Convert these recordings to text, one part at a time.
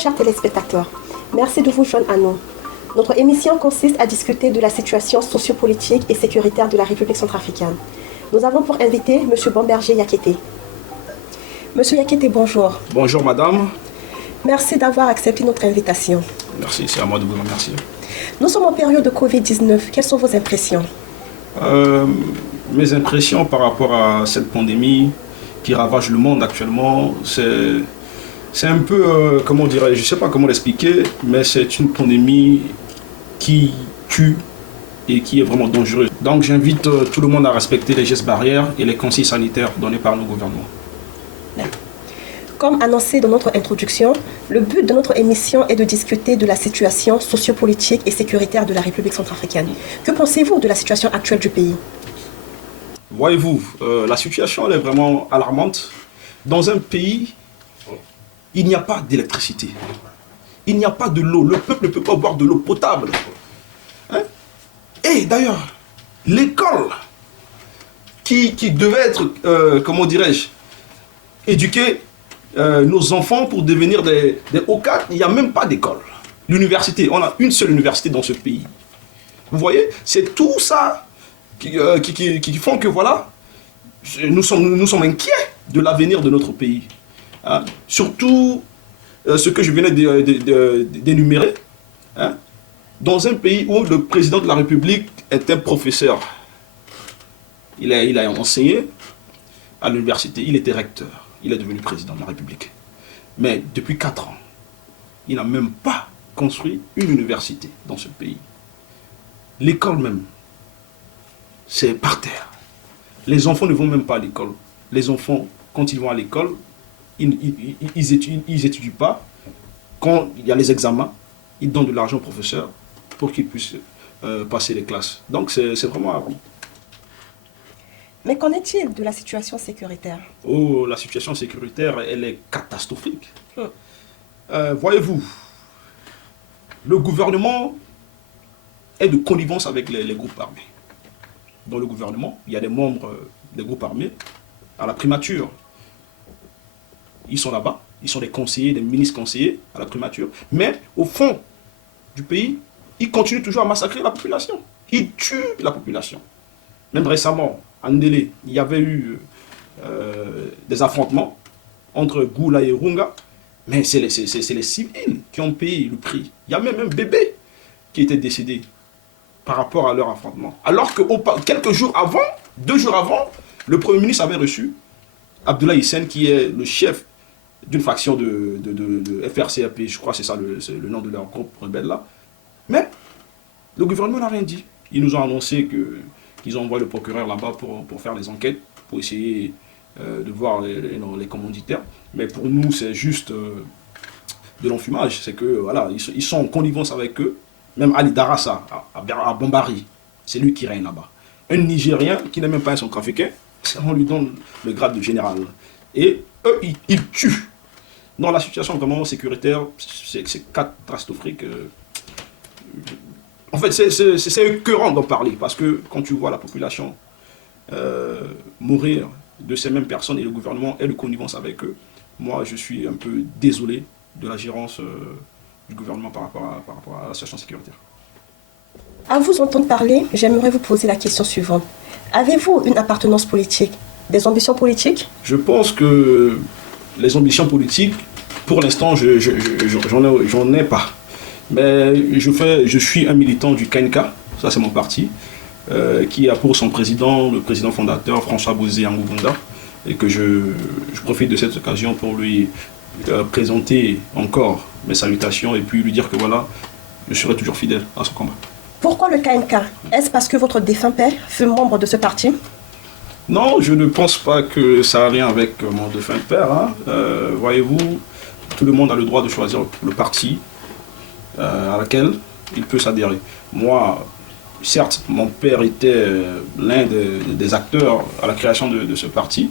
chers téléspectateurs, merci de vous joindre à nous. Notre émission consiste à discuter de la situation sociopolitique et sécuritaire de la République centrafricaine. Nous avons pour invité M. Bomberger Yakété. Monsieur Yakété, bonjour. Bonjour madame. Merci d'avoir accepté notre invitation. Merci, c'est à moi de vous remercier. Nous sommes en période de Covid-19. Quelles sont vos impressions? Mes impressions par rapport à cette pandémie qui ravage le monde actuellement, c'est un peu, comment dirais-je, je ne sais pas comment l'expliquer, mais c'est une pandémie qui tue et qui est vraiment dangereuse. Donc j'invite tout le monde à respecter les gestes barrières et les consignes sanitaires donnés par nos gouvernements. Comme annoncé dans notre introduction, le but de notre émission est de discuter de la situation sociopolitique et sécuritaire de la République centrafricaine. Que pensez-vous de la situation actuelle du pays? Voyez-vous, la situation elle est vraiment alarmante. Dans un pays, il n'y a pas d'électricité. Il n'y a pas de l'eau. Le peuple ne peut pas boire de l'eau potable. Hein? Et d'ailleurs, l'école qui devait être, comment dirais-je, éduquer nos enfants pour devenir des hauts cadres, il n'y a même pas d'école. L'université, on a une seule université dans ce pays. Vous voyez, c'est tout ça qui font que voilà, nous sommes inquiets de l'avenir de notre pays. Hein? Surtout ce que je venais d'énumérer, hein? Dans un pays où le président de la République est un professeur. Il a enseigné à l'université, il était recteur. Il est devenu président de la République. Mais depuis 4 ans, il n'a même pas construit une université dans ce pays. L'école même, c'est par terre. Les enfants ne vont même pas à l'école. Les enfants, quand ils vont à l'école, ils n'étudient pas. Quand il y a les examens, ils donnent de l'argent au professeur pour qu'il puisse passer les classes. Donc c'est vraiment alarmant. Mais qu'en est-il de la situation sécuritaire? Oh, la situation sécuritaire, elle est catastrophique. Voyez-vous, le gouvernement est de connivence avec les groupes armés. Dans le gouvernement, il y a des membres des groupes armés à la primature. Ils sont là-bas, ils sont des conseillers, des ministres conseillers à la primature. Mais au fond du pays, ils continuent toujours à massacrer la population. Ils tuent la population. Même récemment, à Ndélé, il y avait eu des affrontements entre Goula et Runga, mais c'est les civils qui ont payé le prix. Il y a même un bébé qui était décédé par rapport à leur affrontement. Alors que quelques jours avant, 2 jours avant, le Premier ministre avait reçu Abdoulaye Hissène, qui est le chef d'une faction de FRCAP, je crois que c'est ça le nom de leur groupe rebelle là. Mais le gouvernement n'a rien dit. Ils nous ont annoncé qu'ils ont envoyé le procureur là-bas pour faire les enquêtes, pour essayer de voir les commanditaires. Mais pour nous, c'est juste de l'enfumage. C'est que voilà, ils sont en connivence avec eux. Même Ali Darassa, à Bombari, c'est lui qui règne là-bas. Un Nigérien qui n'est même pas un centrafricain, on lui donne le grade de général. Et eux, ils tuent. Dans la situation vraiment sécuritaire, c'est catastrophique. En fait, c'est écœurant d'en parler, parce que quand tu vois la population mourir de ces mêmes personnes et le gouvernement est de connivence avec eux, moi je suis un peu désolé de la gérance du gouvernement par rapport à la situation sécuritaire. À vous entendre parler, j'aimerais vous poser la question suivante. Avez-vous une appartenance politique, des ambitions politiques? Je pense que les ambitions politiques, pour l'instant, j'en ai pas. Mais je suis un militant du KNK, ça c'est mon parti, qui a pour son président, le président fondateur François Bozé Yangoubonda, et que je profite de cette occasion pour lui présenter encore mes salutations et puis lui dire que voilà, je serai toujours fidèle à ce combat. Pourquoi le KNK? Est-ce parce que votre défunt père fut membre de ce parti? Non, je ne pense pas que ça a rien avec mon défunt père. Hein. Voyez-vous, tout le monde a le droit de choisir le parti à laquelle il peut s'adhérer. Moi, certes, mon père était l'un des acteurs à la création de ce parti,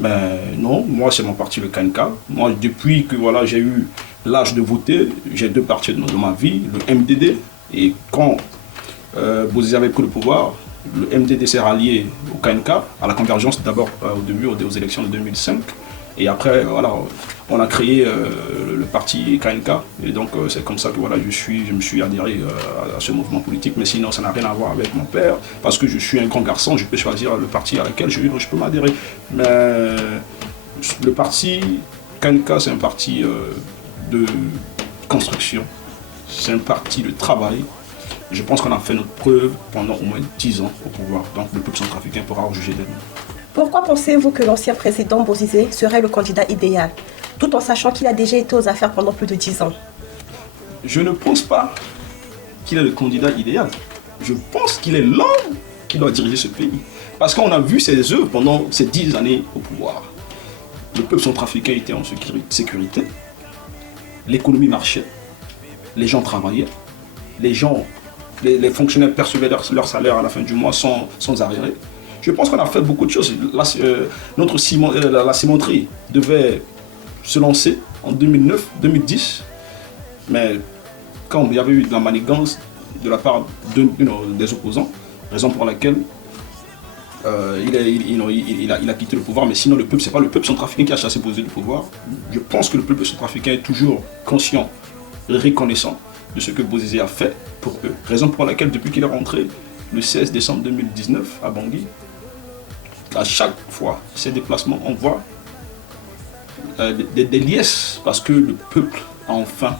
mais non, moi c'est mon parti, le KNK. Moi, depuis que voilà, j'ai eu l'âge de voter, j'ai 2 partis dans ma vie, le MDD, et quand Bozé avait pris le pouvoir, le MDD s'est rallié au KNK, à la convergence d'abord au début aux élections de 2005, et après voilà, on a créé le parti KNK. Et donc c'est comme ça que voilà, je me suis adhéré à ce mouvement politique. Mais sinon, ça n'a rien à voir avec mon père. Parce que je suis un grand garçon, je peux choisir le parti à laquelle je peux m'adhérer. Mais le parti KNK, c'est un parti de construction. C'est un parti de travail. Je pense qu'on a fait notre preuve pendant au moins 10 ans au pouvoir. Donc le peuple centrafricain pourra en juger de nous. Pourquoi pensez-vous que l'ancien président Bozizé serait le candidat idéal, tout en sachant qu'il a déjà été aux affaires pendant plus de 10 ans? Je ne pense pas qu'il est le candidat idéal. Je pense qu'il est l'homme qui doit diriger ce pays. Parce qu'on a vu ses œuvres pendant ces 10 années au pouvoir. Le peuple centrafricain était en sécurité. L'économie marchait. Les gens travaillaient. Les fonctionnaires percevaient leur salaire à la fin du mois sans arriéré. Je pense qu'on a fait beaucoup de choses. La cimenterie devait se lancer en 2009-2010. Mais quand il y avait eu de la manigance de la part des opposants, raison pour laquelle il a quitté le pouvoir. Mais sinon, le peuple, c'est pas le peuple centrafricain qui a chassé Bozizé du pouvoir. Je pense que le peuple centrafricain est toujours conscient et reconnaissant de ce que Bozizé a fait pour eux. Raison pour laquelle, depuis qu'il est rentré le 16 décembre 2019 à Bangui, à chaque fois, ces déplacements, on voit des liesses, parce que le peuple a enfin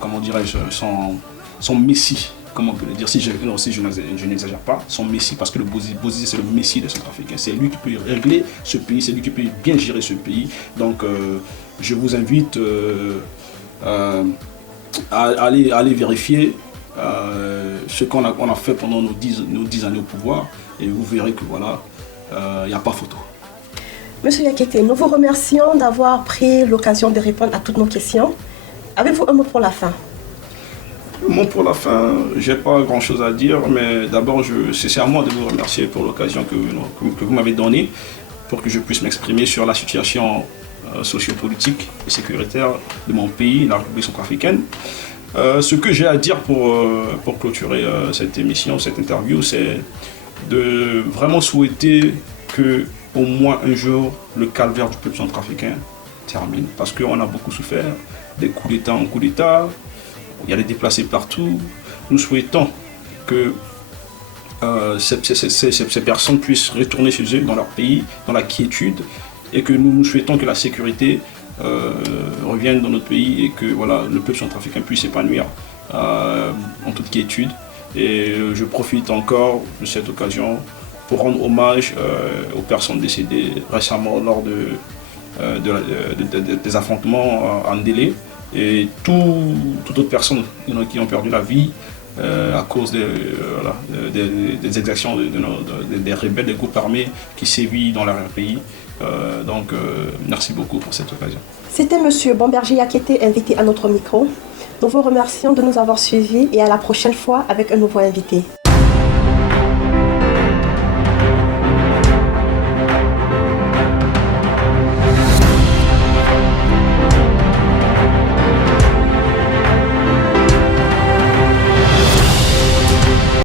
comment dirais-je, son messie, comment on peut le dire, si je n'exagère pas, son messie, parce que le Bozizé c'est le messie des Centrafricains, c'est lui qui peut régler ce pays, c'est lui qui peut bien gérer ce pays. Donc je vous invite à aller vérifier ce qu'on a fait pendant nos 10 années au pouvoir, et vous verrez que voilà, il n'y a pas photo. Monsieur Yakété, nous vous remercions d'avoir pris l'occasion de répondre à toutes nos questions. Avez-vous un mot pour la fin? Un mot pour la fin, j'ai pas grand chose à dire, mais d'abord c'est à moi de vous remercier pour l'occasion que vous m'avez donnée pour que je puisse m'exprimer sur la situation sociopolitique et sécuritaire de mon pays, la République centrafricaine. Ce que j'ai à dire pour clôturer cette émission, cette interview, c'est de vraiment souhaiter que au moins un jour le calvaire du peuple centrafricain termine, parce qu'on a beaucoup souffert, des coups d'État en coups d'État, il y a des déplacés partout. Nous souhaitons que ces personnes puissent retourner chez eux, dans leur pays, dans la quiétude, et que nous souhaitons que la sécurité revienne dans notre pays, et que voilà, le peuple centrafricain puisse s'épanouir en toute quiétude. Et je profite encore de cette occasion pour rendre hommage aux personnes décédées récemment lors des affrontements en Ndélé, et toute autre personne qui ont perdu la vie à cause des exactions des rebelles, des groupes armés qui sévissent dans l'arrière-pays. Donc merci beaucoup pour cette occasion. C'était M. Bomberger Yakété, invité à notre micro. Nous vous remercions de nous avoir suivis, et à la prochaine fois avec un nouveau invité.